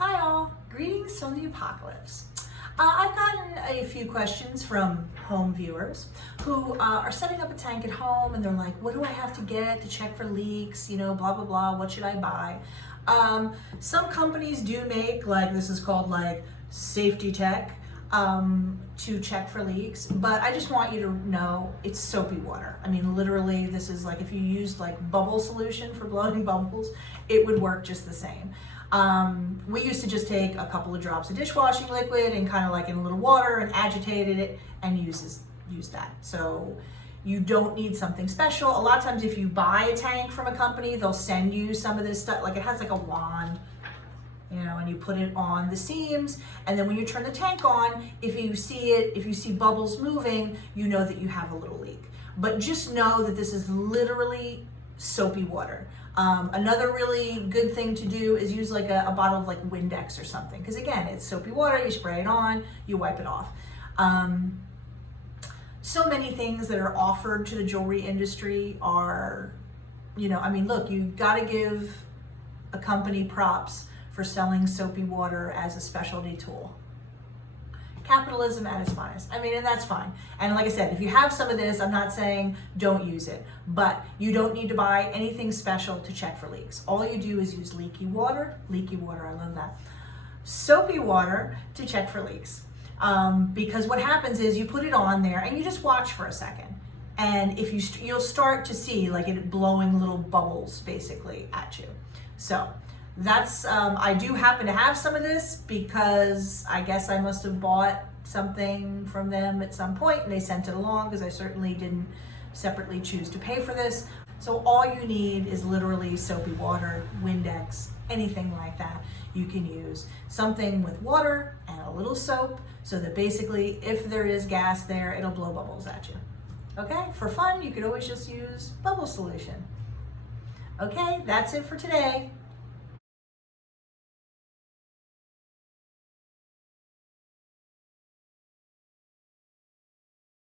Hi all, greetings from the apocalypse. I've gotten a few questions from home viewers who are setting up a tank at home and they're like, what do I have to get to check for leaks, blah, blah, blah, what should I buy? Some companies do make, this is called safety tech to check for leaks, but I just want you to know it's soapy water. I mean, literally, this is if you used bubble solution for blowing bubbles, it would work just the same. We used to just take a couple of drops of dishwashing liquid and kind of in a little water and agitated it and use that. So you don't need something special. A lot of times if you buy a tank from a company, they'll send you some of this stuff. It has a wand, and you put it on the seams, and then when you turn the tank on, if you see bubbles moving, you know that you have a little leak. But just know that this is literally soapy water. Another really good thing to do is use a bottle of Windex or something, because again, it's soapy water. You spray it on, you wipe it off. So many things that are offered to the jewelry industry are, look, you got to give a company props for selling soapy water as a specialty tool. Capitalism at its finest. And that's fine. And like I said, if you have some of this, I'm not saying don't use it, but you don't need to buy anything special to check for leaks. All you do is use leaky water, I love that, soapy water to check for leaks. Because what happens is you put it on there and you just watch for a second. And if you'll start to see it blowing little bubbles basically at you. So that's, I do happen to have some of this because I guess I must have bought something from them at some point and they sent it along, because I certainly didn't separately choose to pay for this. So all you need is literally soapy water, Windex, anything like that you can use. Something with water and a little soap, so that basically if there is gas there, it'll blow bubbles at you. Okay, for fun, you could always just use bubble solution. Okay, that's it for today.